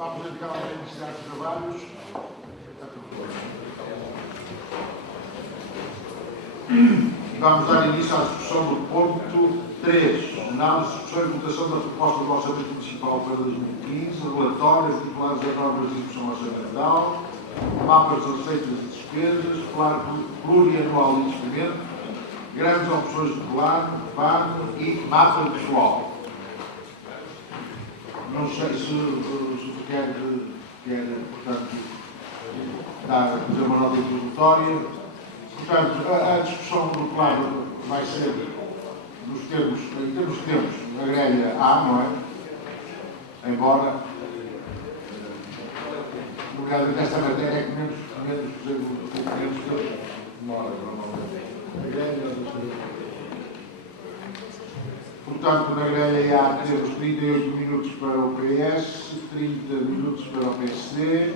Vamos então iniciar os trabalhos. Vamos dar início à discussão do ponto 3. Análise, discussão e votação da proposta do Orçamento Municipal para 2015, relatório, articulados as normas de execução orçamental, mapas de receitas e despesas, plano plurianual de investimento, grandes opções de plano e mapa pessoal. Não sei se quer, portanto, fazer uma nota introdutória. Portanto, a discussão do plano vai ser em termos de tempos, na grelha A, não é? Embora, no caso desta matéria, é que menos tempo demora, normalmente. Portanto, na grelha A temos 38 minutos para o PS, 30 minutos para o PSD,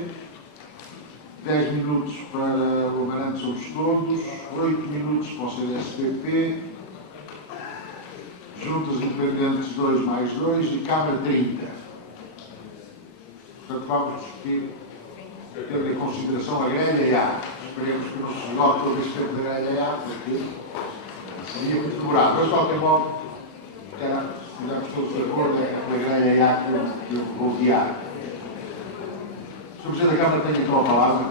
10 minutos para o Amarante sobre os Todos, 8 minutos para o CDS-PP, Juntas Independentes 2 mais 2 e Câmara 30. Portanto, vamos discutir, tendo em consideração a grelha A. Esperemos que não se esgote todo este tempo da grelha A, porque seria muito demorado. Mas, de qualquer modo, estamos todos de acordo, é a grelha A que eu vou guiar. Sr. Presidente da Câmara, tenho então a palavra.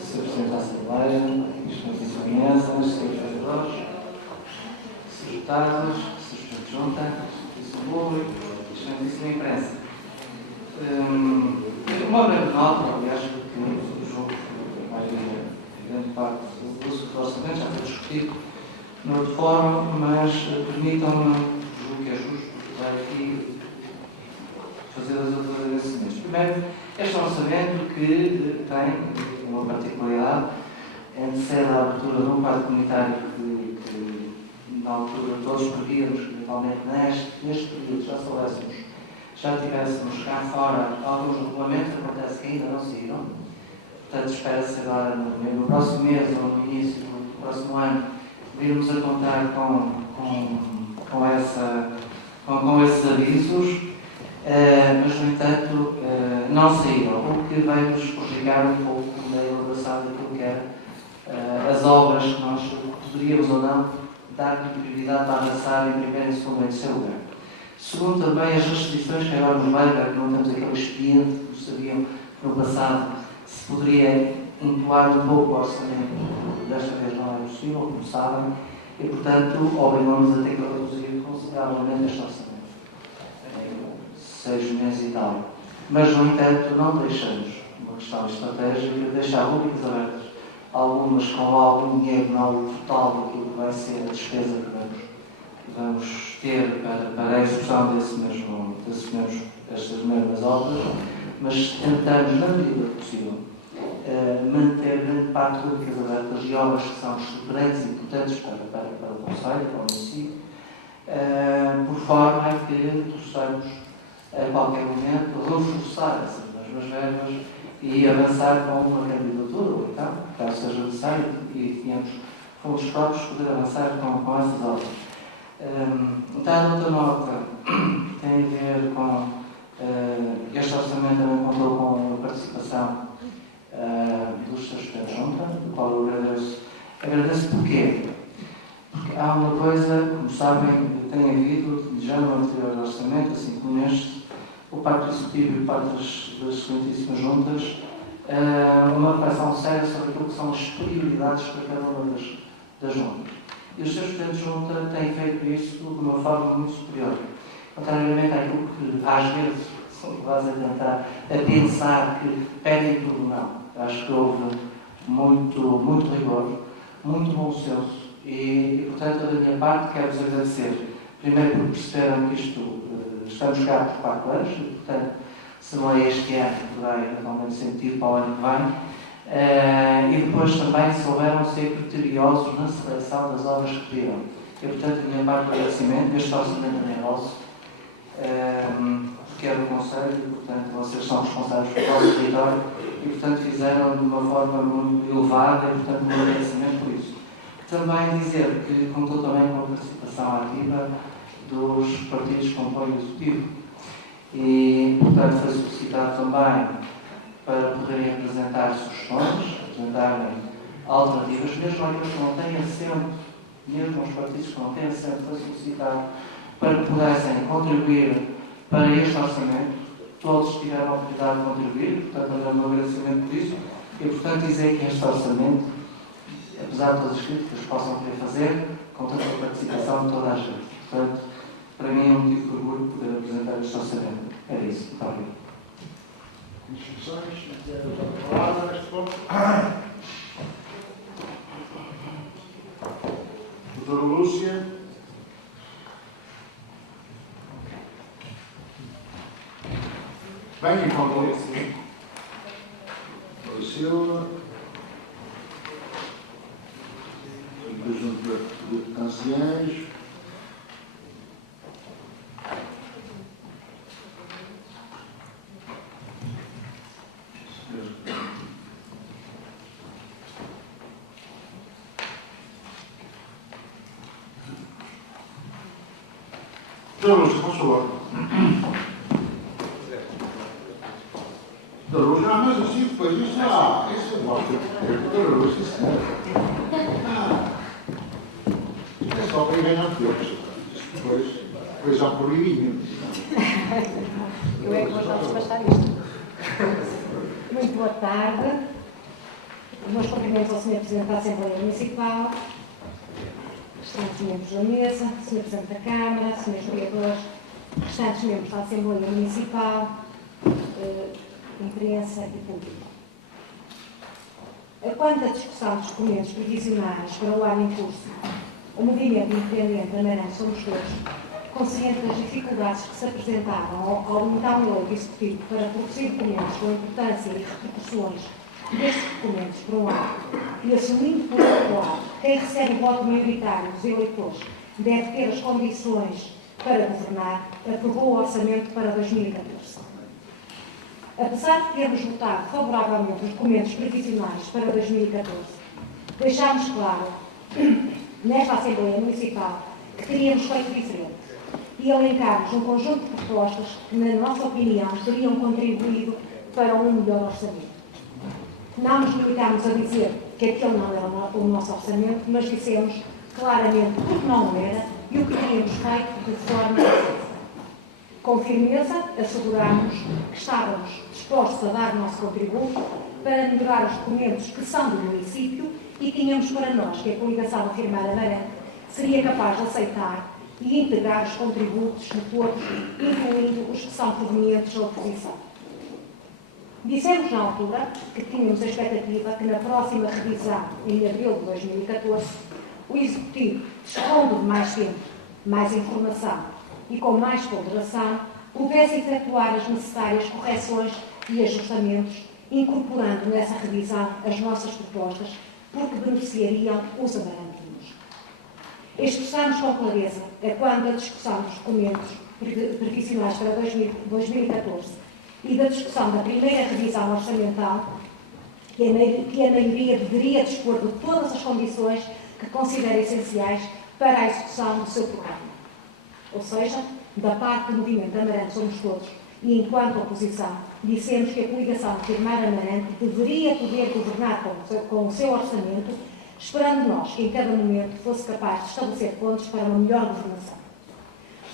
Sr. Presidente da Assembleia, excelentíssimas crianças, senhores vereadores, senhores deputados, senhores presidentes de junta, excelentíssimo público, excelentíssima imprensa. Uma breve nota, aliás, porque o jogo, grande parte do orçamento já foi discutido de outra forma, mas permitam-me, julgo que é justo, usar aqui fazer as outras agradecimentos. Primeiro, este orçamento que tem uma particularidade, antecede a abertura de um quadro comunitário que na altura todos prevíamos que eventualmente neste período já tivéssemos cá fora alguns regulamentos, acontece que ainda não saíram. Portanto, espera-se agora no próximo mês ou no início do próximo ano virmos a contar com esses avisos, mas, no entanto, não saíram, o que vai nos prejudicar um pouco na elaboração daquilo que era as obras que nós poderíamos ou não dar prioridade para avançar em primeiro, em segundo e em terceiro lugar. Segundo, também as restrições que agora nos levam, que não temos aquele expediente que gostariam que no passado se poderia entoar um pouco o orçamento. Desta vez não é possível, como sabem, e, portanto, obrigamos a ter que reduzir consideravelmente este orçamento. 6 meses e tal. Mas, no entanto, não deixamos uma questão estratégica de deixar rubricas abertas, algumas com algum dinheiro no total daquilo que vai ser a despesa que vamos ter para a execução destas mesmas obras, mas tentamos, na medida possível, manter grande parte de rubricas abertas e obras que são estruturantes e importantes para o Conselho, para o município, por forma a que possamos, a qualquer momento, reforçar essas mesmas verbas e avançar com uma candidatura, ou então, caso seja necessário, e tenhamos fundos próprios, poder avançar com essas obras. Então, a outra nota tem a ver com este orçamento também contou com a participação dos seus presidentes de junta, do qual eu agradeço. Agradeço porquê? Porque há uma coisa, como sabem, tem havido, já no anterior orçamento, assim como neste, por parte do Executivo e por parte das excelentíssimas juntas, uma reflexão séria sobre aquilo que são as prioridades para cada uma das juntas. E os seus presidentes de junta têm feito isso de uma forma muito superior. Contrariamente àquilo que, às vezes, são levados a tentar, a pensar que pedem tudo, não. Acho que houve muito rigor, muito bom senso e, portanto, da minha parte, quero-vos agradecer. Primeiro, por perceberam que isto, estamos cá por 4 anos, e, portanto, se não é este ano, poderá eventualmente ser motivo para o ano que vem. E depois também souberam ser criteriosos na seleção das obras que pediram. E, portanto, a minha parte do agradecimento, este orçamento também é vosso, porque é do Conselho e, portanto, vocês são responsáveis pelo vosso território e, portanto, fizeram de uma forma muito elevada e, portanto, um agradecimento por isso. Também dizer que contou também com dos partidos que compõem o Executivo. E, portanto, foi solicitado também para poderem apresentar sugestões, apresentarem alternativas, mesmo aqueles que não têm assento, mesmo os partidos que não têm assento, foi solicitado para que pudessem contribuir para este orçamento. Todos tiveram a oportunidade de contribuir, portanto, o meu agradecimento por isso. E, portanto, dizer que este orçamento, apesar de todas as críticas que possam querer fazer, conta com a participação de toda a gente. Portanto, para mim é um motivo de orgulho poder apresentar este orçamento. Era isso. Muito obrigado. Instituições, a palavra neste ponto. Doutora Lúcia. Bem, então, Doutora Silva. Conjunto de anciães. Doutora Lúcia, por favor. Doutora Lúcia, mas assim, depois isso mostra. Doutora Lúcia, isso é só para ir ganhar todos. Depois já por livinho. Eu é que vou já despachar isto. Muito boa tarde. Os meus cumprimentos ao Sr. Presidente da Assembleia Municipal, restantes membros da mesa, Sr. Presidente da Câmara, Srs. Vereadores, restantes membros da Assembleia Municipal, imprensa e público. Quanto à discussão dos documentos previsionais para o ano em curso, o movimento independente Amarante Somos Todos, consciente das dificuldades que se apresentaram ao então eleito Executivo para produzir documentos com importância e repercussões destes documentos por um lado, e assumindo por outro lado, quem recebe o voto maioritário dos eleitores deve ter as condições para governar, aprovou o orçamento para 2014. Apesar de termos votado favoravelmente os documentos previsionais para 2014, deixámos claro, nesta Assembleia Municipal, que teríamos feito diferente e elencámos um conjunto de propostas que, na nossa opinião, teriam contribuído para um melhor orçamento. Não nos limitámos a dizer que aquele não era o nosso orçamento, mas dissemos claramente o que não era e o que teríamos feito de forma decisiva. Com firmeza, assegurámos que estávamos dispostos a dar o nosso contributo para melhorar os documentos que são do município e tínhamos para nós que a coligação Afirmar Amarante seria capaz de aceitar e integrar os contributos de todos, incluindo os que são provenientes da oposição. Dissemos na altura que tínhamos a expectativa que na próxima revisão, em abril de 2014, o Executivo, dispondo de mais tempo, mais informação e com mais ponderação, pudesse efetuar as necessárias correções e ajustamentos, incorporando nessa revisão as nossas propostas, porque beneficiariam os amarantinos. Expressamos com clareza a quando a discussão dos documentos previsionais para 2014 e da discussão da primeira revisão orçamental, que a maioria deveria dispor de todas as condições que considera essenciais para a execução do seu programa. Ou seja, da parte do movimento Amarante Somos Todos e enquanto oposição, dissemos que a coligação Afirmar Amarante deveria poder governar com o seu orçamento, esperando nós que em cada momento fosse capaz de estabelecer pontos para uma melhor governação.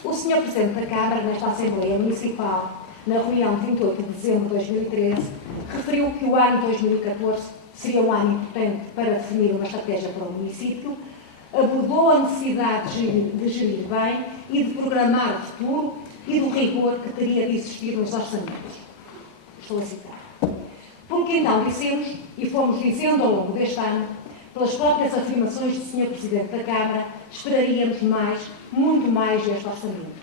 O Sr. Presidente da Câmara, nesta Assembleia Municipal, na reunião de 28 de dezembro de 2013, referiu que o ano 2014 seria um ano importante para definir uma estratégia para o município, abordou a necessidade de gerir bem e de programar o futuro e do rigor que teria de existir nos orçamentos. Estou a citar. Porque então dissemos, e fomos dizendo ao longo deste ano, pelas próprias afirmações do Sr. Presidente da Câmara, esperaríamos mais, muito mais deste orçamento.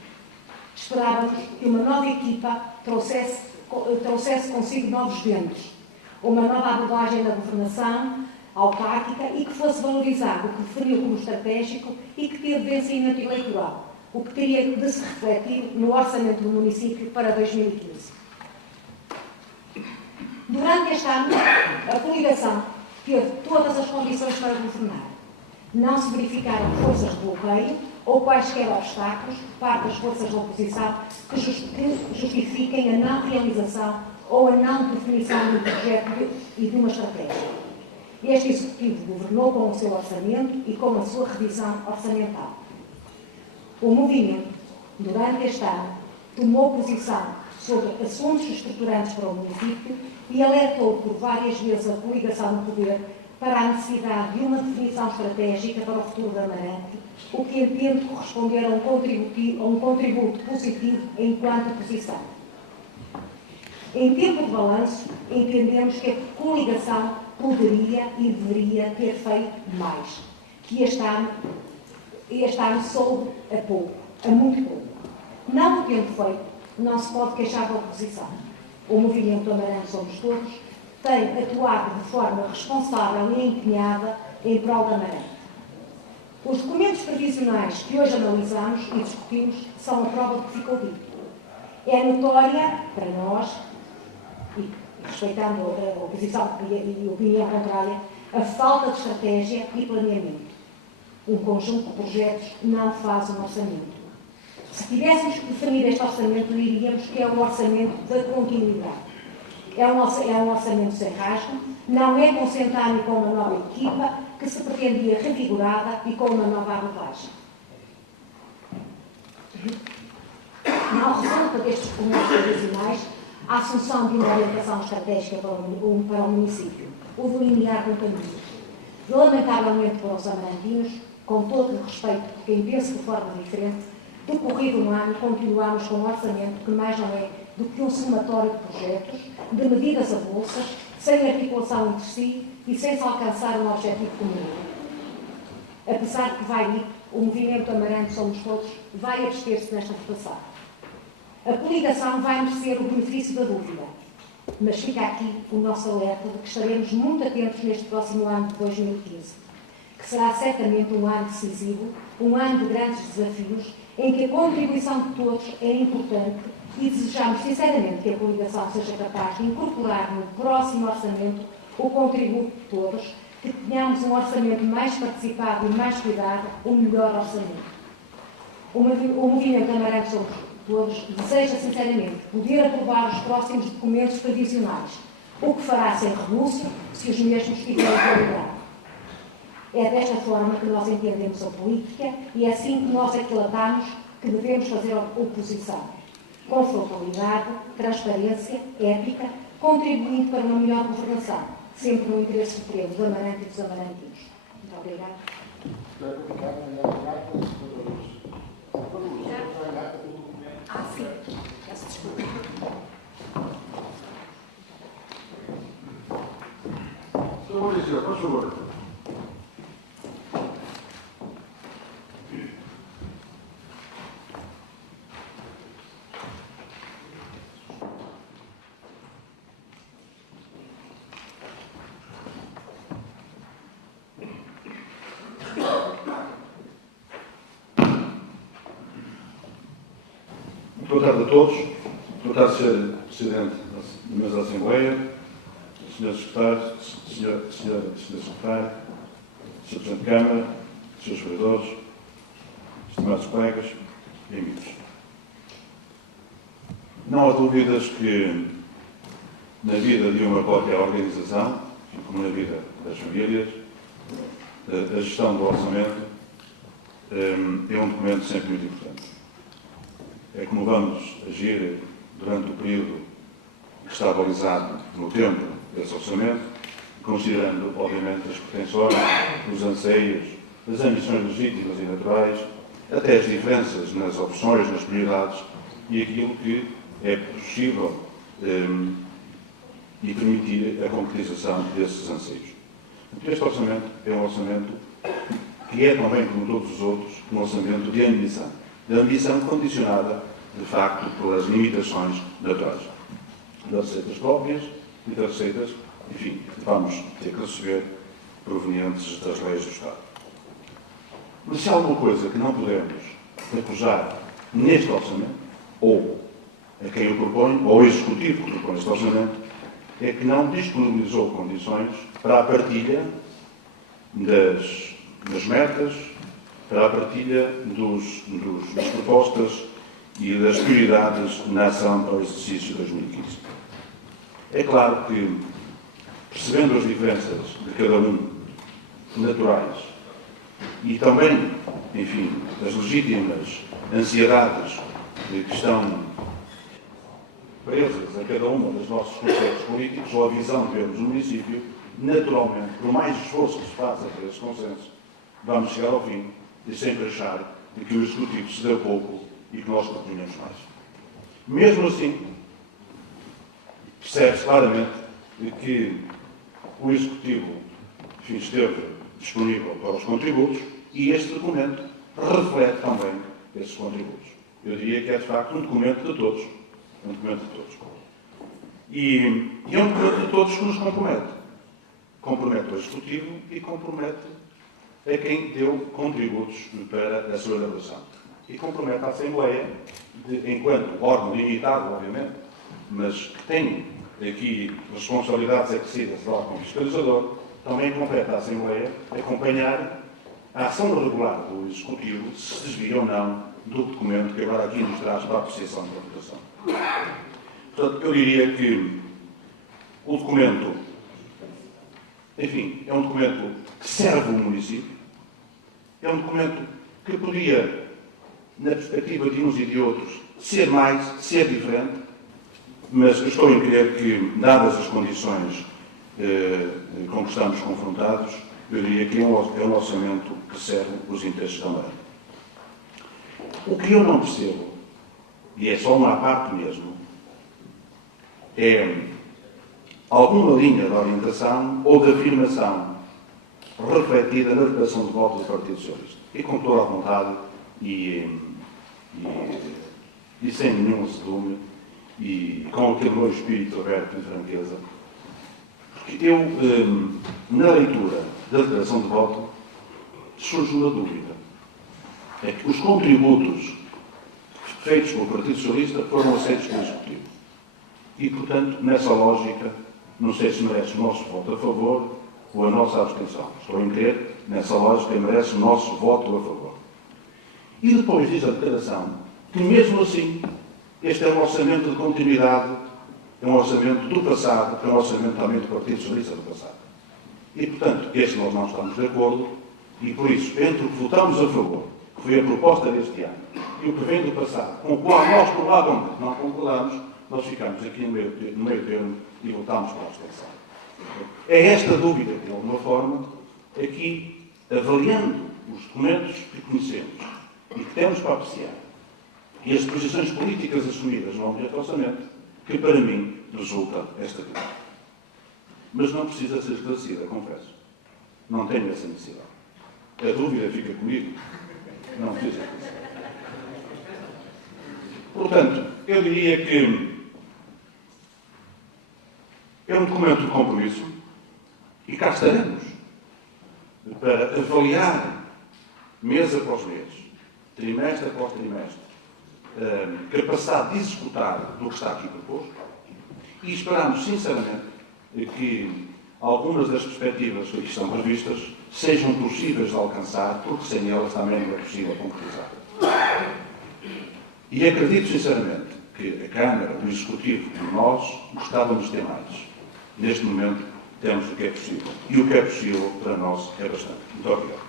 Esperávamos que uma nova equipa trouxesse consigo novos ventos, uma nova abordagem da governação autárquica e que fosse valorizado o que definiu como estratégico e que teve vencimento eleitoral, o que teria de se refletir no orçamento do município para 2015. Durante este ano, a coligação teve todas as condições para governar. Não se verificaram forças de bloqueio ou quaisquer obstáculos por parte das forças da oposição que justifiquem a não realização ou a não definição de um projeto e de uma estratégia. Este Executivo governou com o seu orçamento e com a sua revisão orçamental. O movimento, durante este ano, tomou posição sobre assuntos estruturantes para o município e alertou por várias vezes a coligação no poder para a necessidade de uma definição estratégica para o futuro da Amarante, o que entendo corresponder a um contributo positivo enquanto oposição. Em tempo de balanço, entendemos que a coligação poderia e deveria ter feito mais, que este ano soube a pouco, a muito pouco. Não o tendo feito, não se pode queixar da oposição. O movimento Amarante Somos Todos tem atuado de forma responsável e empenhada em prol da Amarante. Os documentos previsionais que hoje analisamos e discutimos são a prova do que ficou dito. É notória para nós, e respeitando a oposição e a opinião contrária, a falta de estratégia e planeamento. Um conjunto de projetos não faz um orçamento. Se tivéssemos que definir este orçamento, diríamos que é um orçamento da continuidade. É um orçamento sem rasgo, não é consentâneo com uma nova equipa que se pretendia revigorada e com uma nova abordagem. Não resulta destes documentos tradicionais a assunção de uma orientação estratégica para o município, o delinear de um caminho. Lamentavelmente para os amarantinos, com todo o respeito por quem pensa de forma diferente, decorrido um ano, continuamos com um orçamento que mais não é do que um somatório de projetos, de medidas avulsas, sem articulação entre si e sem se alcançar um objetivo comum. Apesar de que vai ir, o movimento Amarante Somos Todos vai abster-se nesta votação. A coligação vai merecer o benefício da dúvida, mas fica aqui o nosso alerta de que estaremos muito atentos neste próximo ano de 2015, que será certamente um ano decisivo, um ano de grandes desafios, em que a contribuição de todos é importante e desejamos sinceramente que a coligação seja capaz de incorporar no próximo orçamento o contributo de todos, que tenhamos um orçamento mais participado e mais cuidado, um melhor orçamento. O movimento Amarante Somos Todos deseja sinceramente poder aprovar os próximos documentos previsionais, o que fará sem renúncio se os mesmos tiverem qualidade. É desta forma que nós entendemos a política e é assim que nós aquilatamos que devemos fazer oposição. Com frontalidade, transparência, ética, contribuindo para uma melhor governação, sempre no interesse supremo do Amarante e dos amarantinos. Muito obrigada. Sim. Peço desculpa. Sr. Maurício, por favor. Boa tarde a todos. Boa tarde, Sr. Presidente da Mesa da Assembleia, Sr. Secretário, Sr. Secretário, Sr. Presidente de Câmara, Srs. Vereadores, estimados colegas e amigos. Não há dúvidas que na vida de uma qualquer organização, como na vida das famílias, a gestão do orçamento é um documento sempre muito importante. É como vamos agir durante o período que está balizado no tempo desse orçamento, considerando, obviamente, as pretensões, os anseios, as ambições legítimas e naturais, até as diferenças nas opções, nas prioridades e aquilo que é possível e permitir a concretização desses anseios. Este orçamento é um orçamento que é também, como todos os outros, um orçamento de ambição condicionada, de facto, pelas limitações naturais das receitas próprias e das receitas, enfim, que vamos ter que receber provenientes das leis do Estado. Mas se há alguma coisa que não podemos acusar neste orçamento, ou a quem o propõe, ou ao Executivo que propõe este orçamento, é que não disponibilizou condições para a partilha das metas, para a partilha das propostas e das prioridades na ação para o exercício 2015. É claro que, percebendo as diferenças de cada um, naturais, e também, enfim, as legítimas ansiedades que estão presas a cada uma dos nossos conceitos políticos ou a visão que vemos no município, naturalmente, por mais esforço que se faça para esses consensos, vamos chegar ao fim e sempre achar que o Executivo se deu pouco e que nós propunhamos mais. Mesmo assim, percebe-se claramente que o Executivo, enfim, esteve disponível para os contributos e este documento reflete também esses contributos. Eu diria que é, de facto, um documento de todos. Um documento de todos. E é um documento de todos que nos compromete. Compromete o Executivo e compromete a quem deu contributos para a sua elaboração. E compromete a Assembleia, enquanto órgão limitado, obviamente, mas que tem aqui responsabilidades acrescidas do órgão fiscalizador, também compete à Assembleia acompanhar a ação regular do Executivo, se se desvia ou não do documento que agora aqui nos traz para a apreciação da votação. Portanto, eu diria que o documento, enfim, é um documento que serve o município, é um documento que podia, na perspectiva de uns e de outros, ser mais, ser diferente, mas eu estou em crer que, dadas as condições com que estamos confrontados, eu diria que é um orçamento que serve os interesses também. O que eu não percebo, e é só uma parte mesmo, é alguma linha de orientação ou de afirmação refletida na declaração de voto do Partido Socialista. E com toda a vontade e sem nenhum azedume e com aquele meu espírito aberto e franqueza, porque eu, na leitura da declaração de voto, surge uma dúvida. É que os contributos feitos pelo Partido Socialista foram aceitos pelo Executivo. E, portanto, nessa lógica, não sei se merece o nosso voto a favor ou a nossa abstenção. Estou em crer, nessa lógica, merece o nosso voto a favor. E depois diz a declaração que, mesmo assim, este é um orçamento de continuidade, é um orçamento do passado, é um orçamento também do Partido Socialista do passado. E, portanto, este nós não estamos de acordo, e por isso, entre o que votamos a favor, que foi a proposta deste ano, e o que vem do passado, com o qual nós provavelmente não concordamos, nós ficamos aqui no meio termo e votamos para a abstenção. É esta dúvida que, de alguma forma, aqui, avaliando os documentos que conhecemos e que temos para apreciar, e as posições políticas assumidas no âmbito do orçamento, que para mim resulta esta dúvida. Mas não precisa ser esclarecida, confesso. Não tenho essa necessidade. A dúvida fica comigo. Não precisa esclarecer. Portanto, eu diria que é um documento de compromisso e cá estaremos para avaliar mês após mês, trimestre após trimestre, capacidade de executar do que está aqui proposto e esperamos, sinceramente, que algumas das perspectivas que aqui estão previstas sejam possíveis de alcançar, porque sem elas também não é possível concretizar. E acredito, sinceramente, que a Câmara, o Executivo e nós gostávamos de ter mais. Neste momento, temos o que é possível. E o que é possível, para nós, é bastante. Muito obrigado.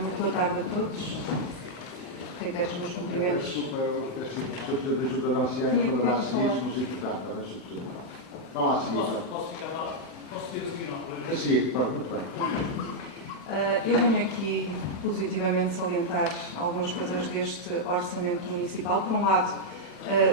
Muito boa tarde a todos. Reitero os meus cumprimentos. Desculpa, o Sr. da Ajuda da Anciã poderá seguir se nos importar. Vá lá, senhora. Posso ficar lá? Posso ter a seguir, não? A seguir, pronto, muito bem. Eu venho aqui positivamente salientar algumas coisas deste orçamento municipal. Por um lado,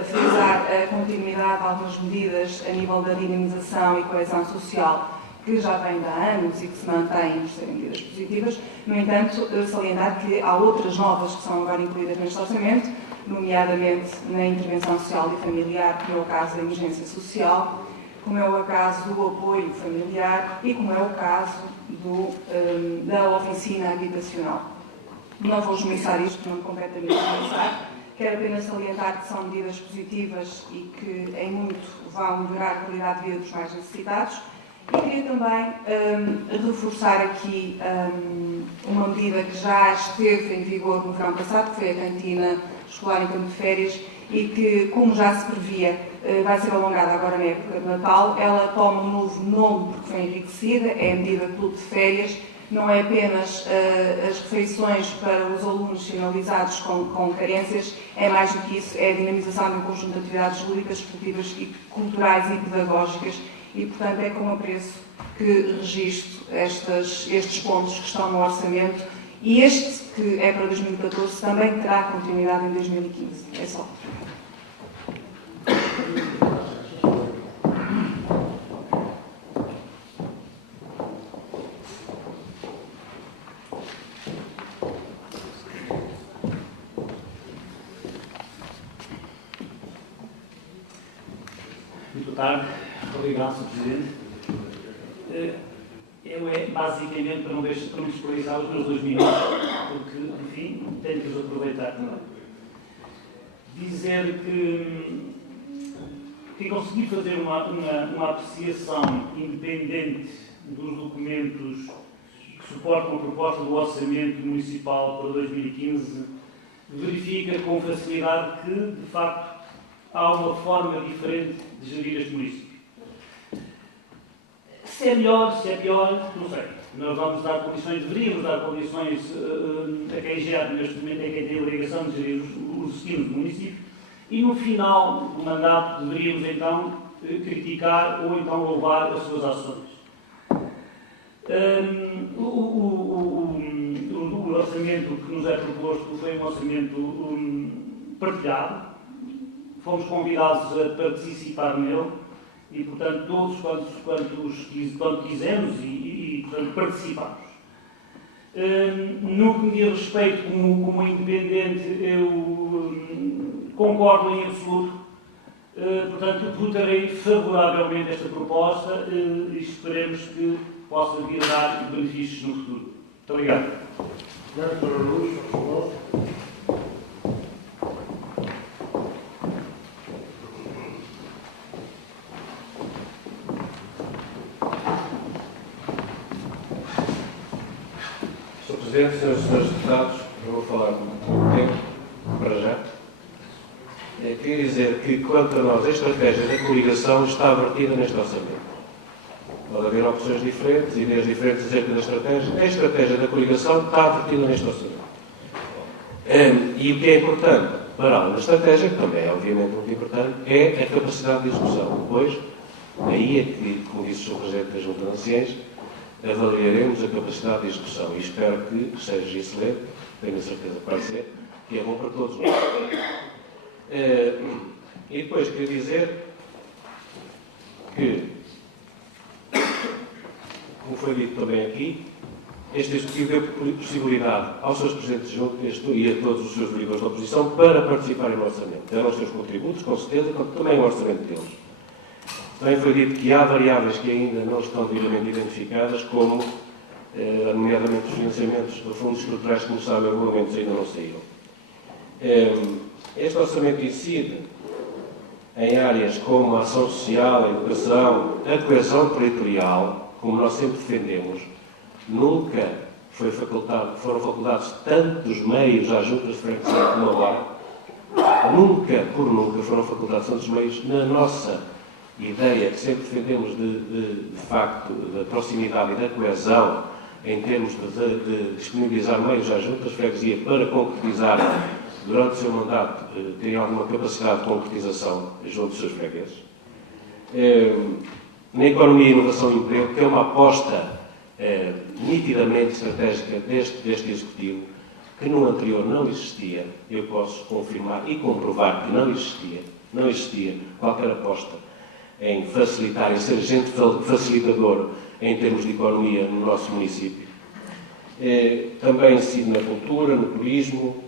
frisar a continuidade de algumas medidas a nível da dinamização e coesão social que já vem de há anos e que se mantêm por serem medidas positivas. No entanto, salientar que há outras novas que são agora incluídas neste orçamento, nomeadamente na intervenção social e familiar, como é o caso da emergência social, como é o caso do apoio familiar e como é o caso da oficina habitacional. Não vou esmiuçar isto, não me compete a mim esmiuçar. Quero apenas salientar que são medidas positivas e que, em muito, vão melhorar a qualidade de vida dos mais necessitados. E queria também reforçar aqui uma medida que já esteve em vigor no verão passado, que foi a cantina escolar em tempo de férias, e que, como já se previa, vai ser alongada agora na época de Natal. Ela toma um novo nome porque foi enriquecida, é a medida Clube de Férias. Não é apenas as refeições para os alunos sinalizados com carências, é mais do que isso, é a dinamização de um conjunto de atividades lúdicas, esportivas, e culturais e pedagógicas, e, portanto, é com apreço que registro estes pontos que estão no orçamento, e este, que é para 2014, também terá continuidade em 2015. É só. Muito tarde. Obrigado, Sr. Presidente. Eu basicamente, para não desperdiçar os meus 2 minutos, porque, enfim, tenho que os aproveitar também. Dizer que consegui fazer uma apreciação independente dos documentos que suportam a proposta do Orçamento Municipal para 2015, verifica com facilidade que, de facto, há uma forma diferente de gerir este município. Se é melhor, se é pior, não sei. Nós vamos dar condições, deveríamos dar condições a quem gera neste momento, a quem tem a obrigação de gerir os destinos do município, e no final do mandato deveríamos então criticar ou então louvar as suas ações. O orçamento que nos é proposto foi um orçamento partilhado. Fomos convidados a participar nele e, portanto, todos quanto quisemos e portanto, participamos. No que me diz respeito, como independente, eu concordo em absoluto. Portanto, votarei favoravelmente esta proposta e esperemos que possa vir a dar benefícios no futuro. Muito obrigado. Sr. Presidente, senhoras e senhores deputados, eu vou falar com tempo, para já. Queria dizer que, quanto a nós, a estratégia da coligação está vertida neste orçamento. Pode haver opções diferentes, ideias diferentes acerca da estratégia. A estratégia da coligação está vertida neste orçamento. E o que é importante, para além da estratégia, que também é obviamente muito importante, é a capacidade de execução. Depois, aí é que, como disse o Sr. Presidente da Junta de Anciães, avaliaremos a capacidade de execução e espero que seja excelente, tenho a certeza que vai ser, que é bom para todos nós. E depois queria dizer que, como foi dito também aqui, este Executivo deu possibilidade aos seus Presidentes de Junta e a todos os seus vereadores da oposição para participarem no orçamento. Deram os seus contributos, com certeza, como também o orçamento deles. Também foi dito que há variáveis que ainda não estão devidamente identificadas, como, nomeadamente, os financiamentos dos fundos estruturais, como sabem, regulamentos ainda não saíram. Este orçamento incide em áreas como a ação social, a educação, a coesão territorial, como nós sempre defendemos. Nunca foram facultados tantos meios às juntas de freguesia como agora. Nunca foram facultados tantos meios na nossa ideia que sempre defendemos de facto da proximidade e da coesão em termos de disponibilizar meios às juntas de freguesia para concretizar durante o seu mandato, terem alguma capacidade de concretização junto dos seus fregueses. Na economia, inovação e emprego, que é uma aposta nitidamente estratégica deste Executivo, que no anterior não existia, eu posso confirmar e comprovar que não existia qualquer aposta em facilitar, em ser agente facilitador em termos de economia no nosso município. Também incide na cultura, no turismo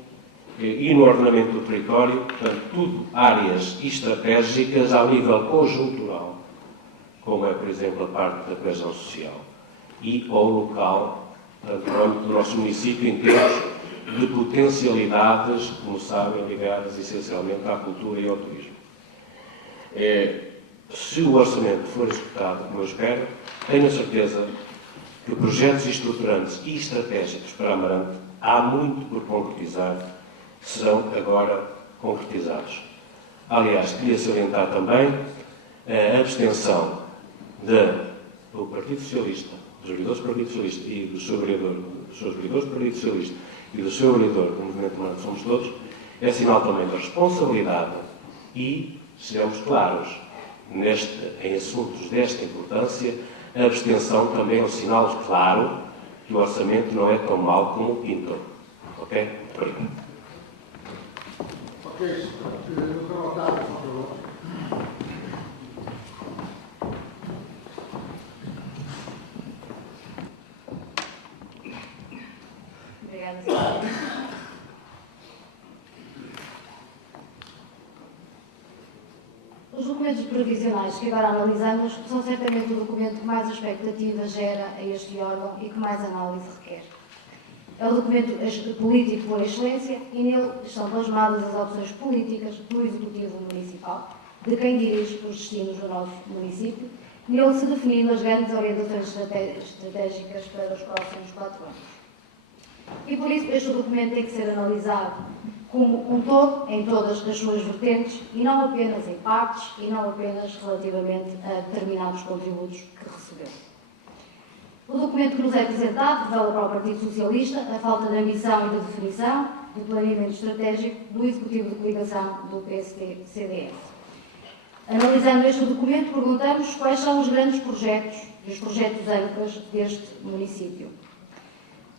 e no ordenamento do território, portanto, tudo áreas estratégicas ao nível conjuntural, como é, por exemplo, a parte da coesão social e ao local, portanto, no âmbito do nosso município, em termos de potencialidades, como sabem, ligadas essencialmente à cultura e ao turismo. Se o orçamento for executado como eu espero, tenho a certeza que projetos estruturantes e estratégicos para Amarante, há muito por concretizar, serão agora concretizados. Aliás, queria salientar também a abstenção do Partido Socialista, dos vereadores do Partido Socialista e dos seus vereadores do Partido Socialista e do seu vereador do Movimento Amarante Somos Todos, é sinal também da responsabilidade e, sejamos claros, em assuntos desta importância, a abstenção também é um sinal claro que o orçamento não é tão mau como o pintam. Ok? Obrigado. Ok, Dr. Otávio, por favor. Obrigada, Sr. Os documentos previsionais que agora analisamos são certamente o documento que mais expectativa gera a este órgão e que mais análise requer. É o documento político por excelência e nele estão plasmadas as opções políticas do Executivo Municipal, de quem dirige os destinos do nosso município, nele se definindo as grandes orientações estratégicas para os próximos 4 anos. E por isso este documento tem que ser analisado como um todo, em todas as suas vertentes, e não apenas em partes, e não apenas relativamente a determinados contributos que recebeu. O documento que nos é apresentado revela para o Partido Socialista a falta de ambição e de definição do planeamento estratégico do Executivo de Coligação do PSD-CDS. Analisando este documento, perguntamos quais são os grandes projetos e os projetos âncoras deste município.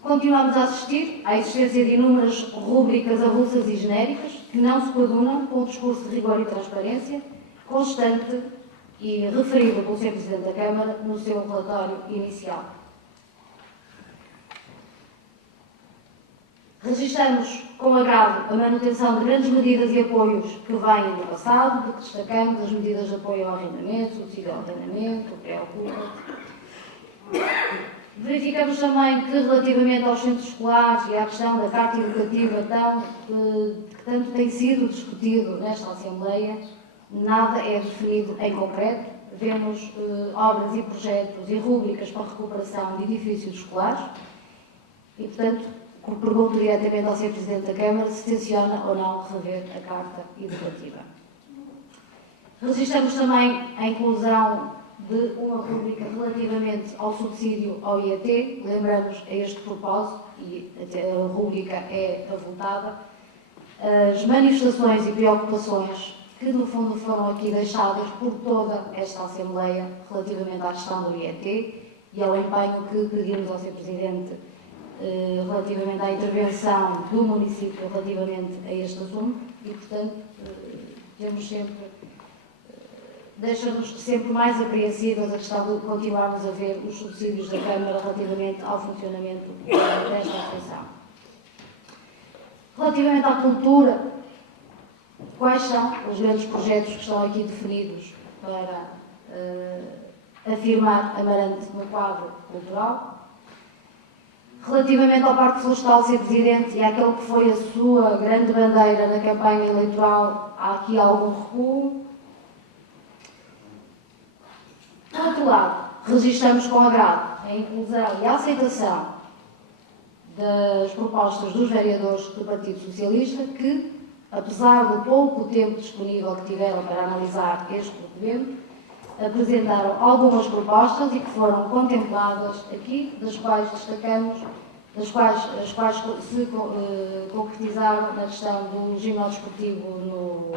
Continuamos a assistir à existência de inúmeras rúbricas avulsas e genéricas que não se coadunam com o discurso de rigor e transparência constante e referido pelo Sr. Presidente da Câmara no seu relatório inicial. Registramos com agrado a manutenção de grandes medidas e apoios que vêm do passado, porque destacamos as medidas de apoio ao arrendamento, subsídio ao arrendamento, o pré-ocupa. Verificamos também que, relativamente aos centros escolares e à questão da carta educativa que tanto tem sido discutido nesta Assembleia, nada é definido em concreto. Vemos obras e projetos e rúbricas para a recuperação de edifícios escolares e, portanto, pergunto diretamente ao Sr. Presidente da Câmara se tenciona ou não rever a carta educativa. Registramos também a inclusão de uma rúbrica relativamente ao subsídio ao IAT. Lembramos a este propósito, e a rúbrica é avultada, as manifestações e preocupações que, no fundo, foram aqui deixadas por toda esta Assembleia relativamente à questão do IAT e ao empenho que pedimos ao Sr. Presidente relativamente à intervenção do município relativamente a este assunto e, portanto, temos sempre... deixa-nos sempre mais apreensivas a questão de continuarmos a ver os subsídios da Câmara relativamente ao funcionamento desta associação. Relativamente à cultura, quais são os grandes projetos que estão aqui definidos para afirmar Amarante no quadro cultural? Relativamente ao Parque Florestal, Sr. Presidente, e àquele que foi a sua grande bandeira na campanha eleitoral, há aqui algum recuo. Por outro lado, registramos com agrado a inclusão e a aceitação das propostas dos vereadores do Partido Socialista que, apesar do pouco tempo disponível que tiveram para analisar este documento, apresentaram algumas propostas e que foram contempladas aqui, das quais destacamos, as quais se concretizaram na questão do ginásio desportivo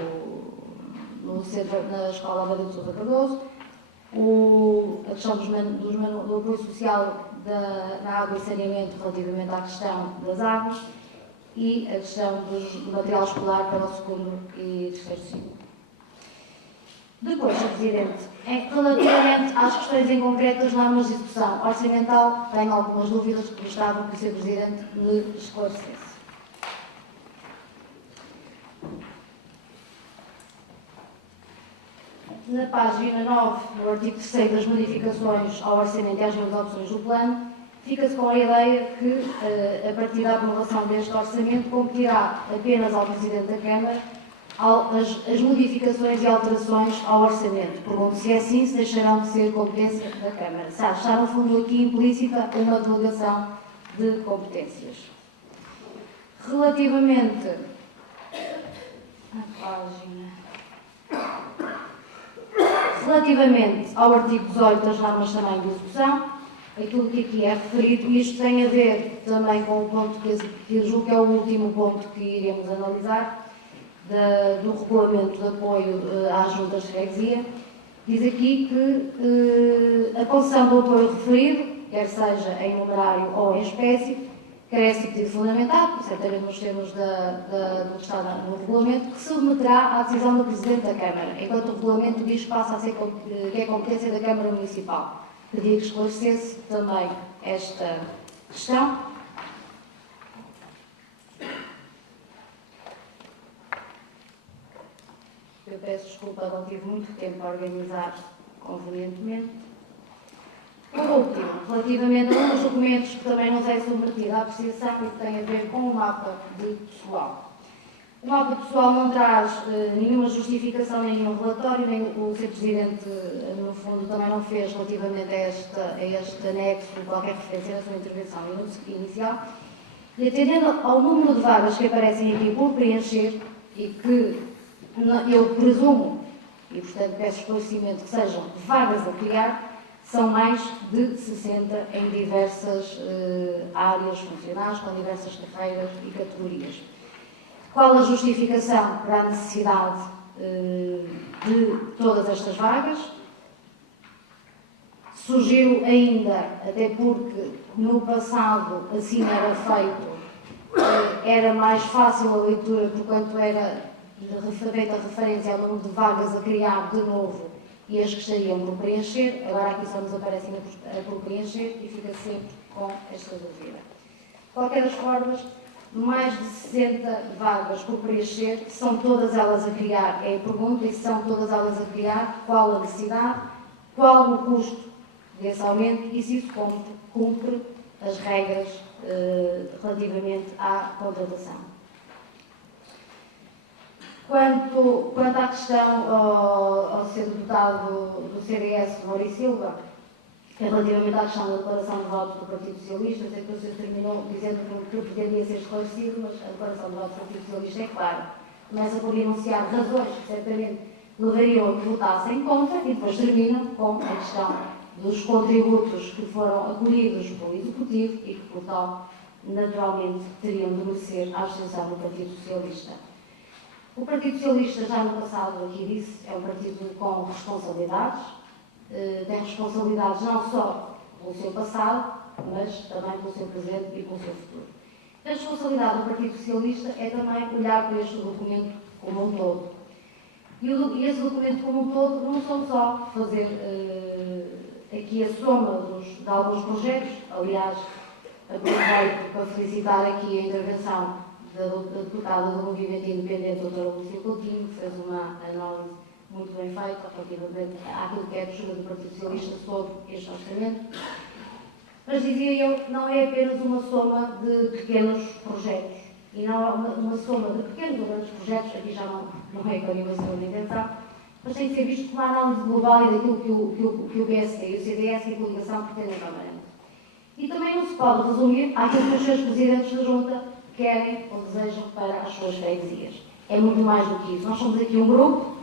no centro, na Escola Amadeu de Sousa Cardoso, a questão do apoio social na água e saneamento relativamente à questão das águas e a questão do material escolar para o segundo e terceiro ciclo. Depois, Sr. Presidente, relativamente às questões em concreto das normas de execução orçamental, tenho algumas dúvidas que gostava que o Sr. Presidente me esclarecesse. Na página 9, no artigo 3º das modificações ao orçamento e às opções do plano, fica-se com a ideia que, a partir da aprovação deste orçamento, competirá apenas ao Presidente da Câmara as modificações e alterações ao orçamento. Pergunto se é assim, se deixarão de ser competência da Câmara. Está, no fundo, aqui implícita uma delegação de competências. Relativamente ao artigo 18 das normas também de execução, aquilo que aqui é referido, isto tem a ver também com o ponto que eu julgo que é o último ponto que iremos analisar, do regulamento de apoio às juntas de freguesia. Diz aqui que a concessão do apoio referido, quer seja em numerário ou em espécie, carece de pedido fundamentado, certamente nos termos do que está no regulamento, que se submeterá à decisão do Presidente da Câmara, enquanto o regulamento diz que passa a ser que é competência da Câmara Municipal. Pedia que esclarecesse também esta questão. Eu peço desculpa, não tive muito tempo a organizar convenientemente. Por último, relativamente a uns documentos que também nos é submetido à apreciação e que tem a ver com o mapa de pessoal. O mapa de pessoal não traz nenhuma justificação, nenhum relatório, nem o Sr. Presidente, no fundo, também não fez relativamente a este anexo qualquer referência na sua intervenção inicial. E atendendo ao número de vagas que aparecem aqui por preencher e que eu presumo, e portanto peço esclarecimento, que sejam vagas a criar, são mais de 60 em diversas áreas funcionais, com diversas carreiras e categorias. Qual a justificação para a necessidade de todas estas vagas? Sugiro ainda, até porque no passado assim era feito, era mais fácil a leitura, porquanto era feita referência ao número de vagas a criar de novo e as que estariam por preencher. Agora aqui só nos aparecem por preencher e fica sempre com esta dúvida. De qualquer das formas, mais de 60 vagas por preencher, são todas elas a criar? É a pergunta, e são todas elas a criar, qual a necessidade, qual o custo desse aumento e se isso cumpre as regras relativamente à contratação. Quanto à questão ao ser deputado do CDS, Maurício Silva, relativamente à questão da declaração de voto do Partido Socialista, sei que o senhor terminou dizendo que pretendia ser esclarecido, mas a declaração de voto do Partido Socialista é clara. Começa por enunciar razões que certamente levariam a que votassem contra e depois termina com a questão dos contributos que foram acolhidos pelo Executivo e que, por tal, naturalmente teriam de merecer a abstenção do Partido Socialista. O Partido Socialista, já no passado, aqui disse, é um partido com responsabilidades, tem responsabilidades não só pelo seu passado, mas também pelo seu presente e pelo seu futuro. A responsabilidade do Partido Socialista é também olhar para este documento como um todo. E esse documento como um todo não são só fazer aqui a soma de alguns projetos. Aliás, aproveito para felicitar aqui a intervenção da deputada do Movimento Independente, doutora Lúcia Coutinho, que fez uma análise muito bem feita relativamente àquilo que é a postura do Partido Socialista sobre este orçamento. Mas, dizia eu, não é apenas uma soma de pequenos projetos. E não é uma soma de pequenos ou grandes projetos, aqui já não é com a segunda intenção, mas tem que ser visto como uma análise global e daquilo que o PSD e o CDS e a coligação pretendem também. E também não se pode resumir àquilo que os seus presidentes da Junta querem ou desejam para as suas freguesias. É muito mais do que isso. Nós somos aqui um grupo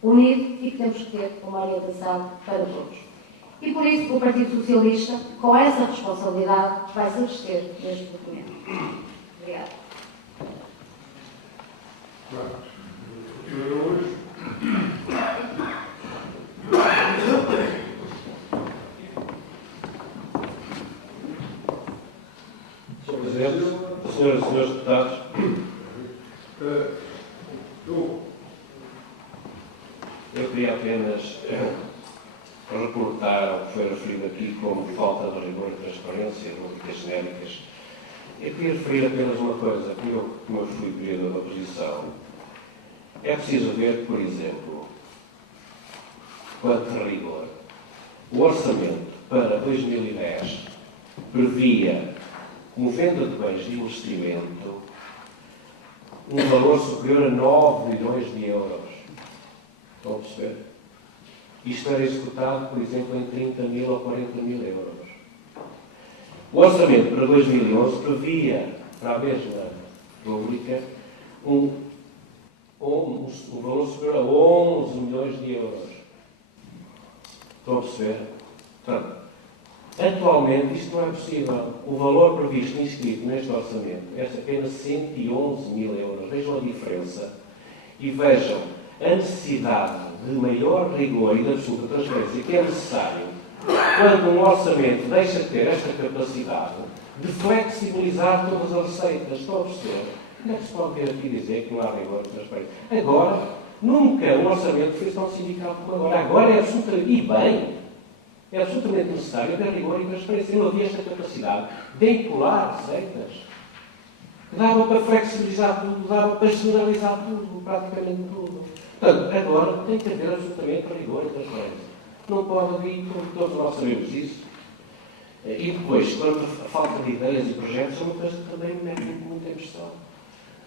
unido e que temos que ter uma orientação para todos. E por isso o Partido Socialista, com essa responsabilidade, vai se abster neste documento. Obrigada. Sr. Presidente, senhoras e senhores deputados, eu queria apenas reportar ao que foi referido aqui como falta de rigor e transparência, rubricas genéricas. Eu queria referir apenas uma coisa, que eu, como eu fui período da oposição, é preciso ver, por exemplo, quanto a rigor, o orçamento para 2010 previa, como venda de bens de investimento, um valor superior a 9 milhões de euros. Estão a perceber? Isto era executado, por exemplo, em 30 mil ou 40 mil euros. O orçamento para 2011 previa, para a mesma rubrica, um valor superior a 11 milhões de euros. Estão a perceber? Portanto, atualmente isto não é possível. O valor previsto inscrito neste orçamento é apenas 111 mil euros. Vejam a diferença e vejam a necessidade de maior rigor e de absoluta transparência que é necessário quando um orçamento deixa de ter esta capacidade de flexibilizar todas as receitas. Estão a perceber? Como é que se pode vir aqui dizer que não há rigor e transparência? Agora, nunca um orçamento foi tão sindical como agora. Agora é absolutamente, e bem, é absolutamente necessário haver rigor e transparência. Não havia esta capacidade de encolar receitas. Dava para flexibilizar tudo, dava para generalizar tudo, praticamente tudo. Portanto, agora tem que haver absolutamente rigor e transparência. Não pode haver, todos nós sabemos isso. E depois, quando a falta de ideias e projetos, é uma coisa que também me mete muito em questão.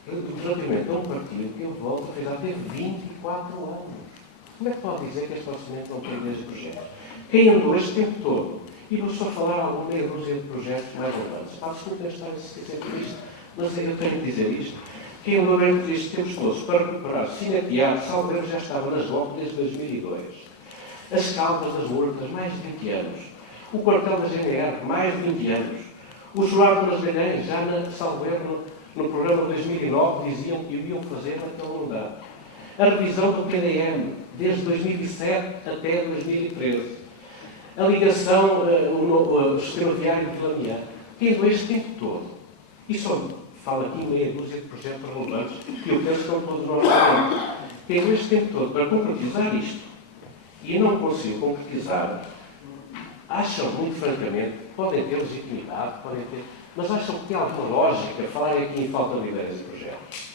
Relativamente a um partido que eu volto a fazer até 24 anos. Como é que pode dizer que este orçamento não tem ideias e projetos? Quem andou este tempo todo, e vou só falar alguma meia dúzia de projetos mais relevantes. Desculpa estar a dizer isto, mas eu tenho que dizer isto. Quem andou este tempo todo para recuperar Cineteado, Salgueiro já estava nas LOC desde 2002. As Caldas das Murtas, mais de 20 anos. O quartel da GNR, mais de 20 anos. O Joardo nas Galhães, já na Salgueiro, no programa de 2009, diziam que iam fazer naquele lugar. A revisão do PDM, desde 2007 até 2013. A ligação no sistema viário de Lamiã. Tendo este tempo todo. E só falo aqui meia dúzia de projetos relevantes que eu penso que estão todos nós sabemos. Tendo este tempo todo para concretizar isto e não consigo concretizar, acham, muito francamente, podem ter legitimidade, podem ter, mas acham que tem alguma lógica falarem aqui em falta de ideias e projetos.